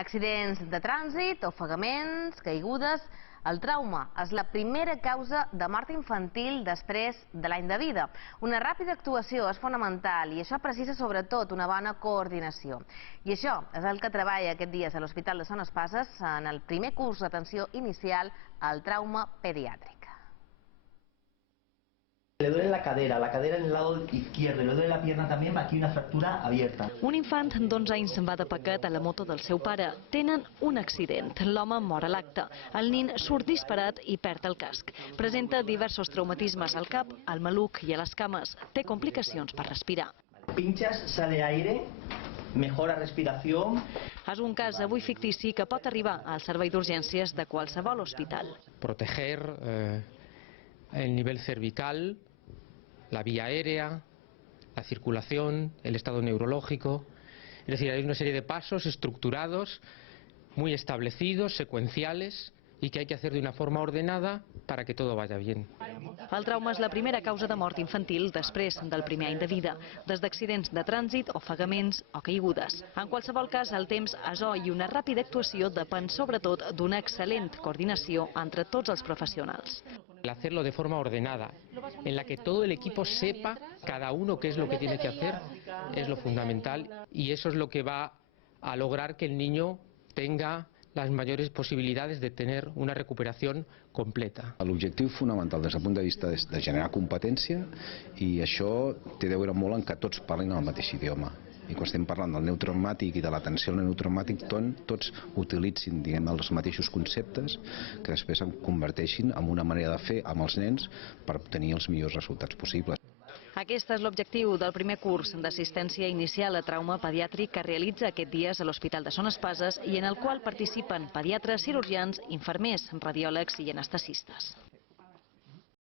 Accidents de trànsit, ofegaments, caigudes. El trauma és la primera causa de mort infantil després de l'any de vida. Una ràpida actuació és fonamental i això precisa sobretot una bona coordinació. I això és el que treballa aquest dies a l'Hospital de Son Espases en el primer curs d'atenció inicial al trauma pediàtric. Le duele la cadera en el lado izquierdo, le duele la pierna también, aquí una fractura abierta. Un infant d'11 anys va de pecat a la moto del seu pare. Tenen un accident. L'home mor a l'acte. El nin surt disparat i perd el casc. Presenta diversos traumatismes al cap, al maluc i a les cames. Té complicacions per respirar. Pinchas, sale aire, mejora respiración. És un cas avui fictici que pot arribar al servei d'urgències de qualsevol hospital. Proteger el nivel cervical, la vía aérea, la circulación, el estado neurológico. Es decir, hay una serie de pasos estructurados, muy establecidos, secuenciales, y que hay que hacer de una forma ordenada para que todo vaya bien. El trauma és la primera causa de mort infantil després del primer any de vida, des d'accidents de trànsit, ofegaments o caigudes. En qualsevol cas, el temps és or i una ràpida actuació depèn sobretot d'una excel·lent coordinació entre tots els professionals. El hacerlo de forma ordenada, en la que todo el equipo sepa cada uno qué es lo que tiene que hacer, es lo fundamental, y eso es lo que va a lograr que el niño tenga las mayores posibilidades de tener una recuperación completa. L'objectiu fonamental des del punt de vista és de generar competència i això té a veure molt en que tots parlin el mateix idioma. I quan estem parlant del neurotraumàtic i de l'atenció al neurotraumàtic, tots utilitzin els mateixos conceptes que després em converteixin en una manera de fer amb els nens per obtenir els millors resultats possibles. Aquest és l'objectiu del primer curs d'assistència inicial a trauma pediàtric que realitza aquest dies a l'Hospital de Son Espases i en el qual participen pediatres, cirurgians, infermers, radiòlegs i anestesistes.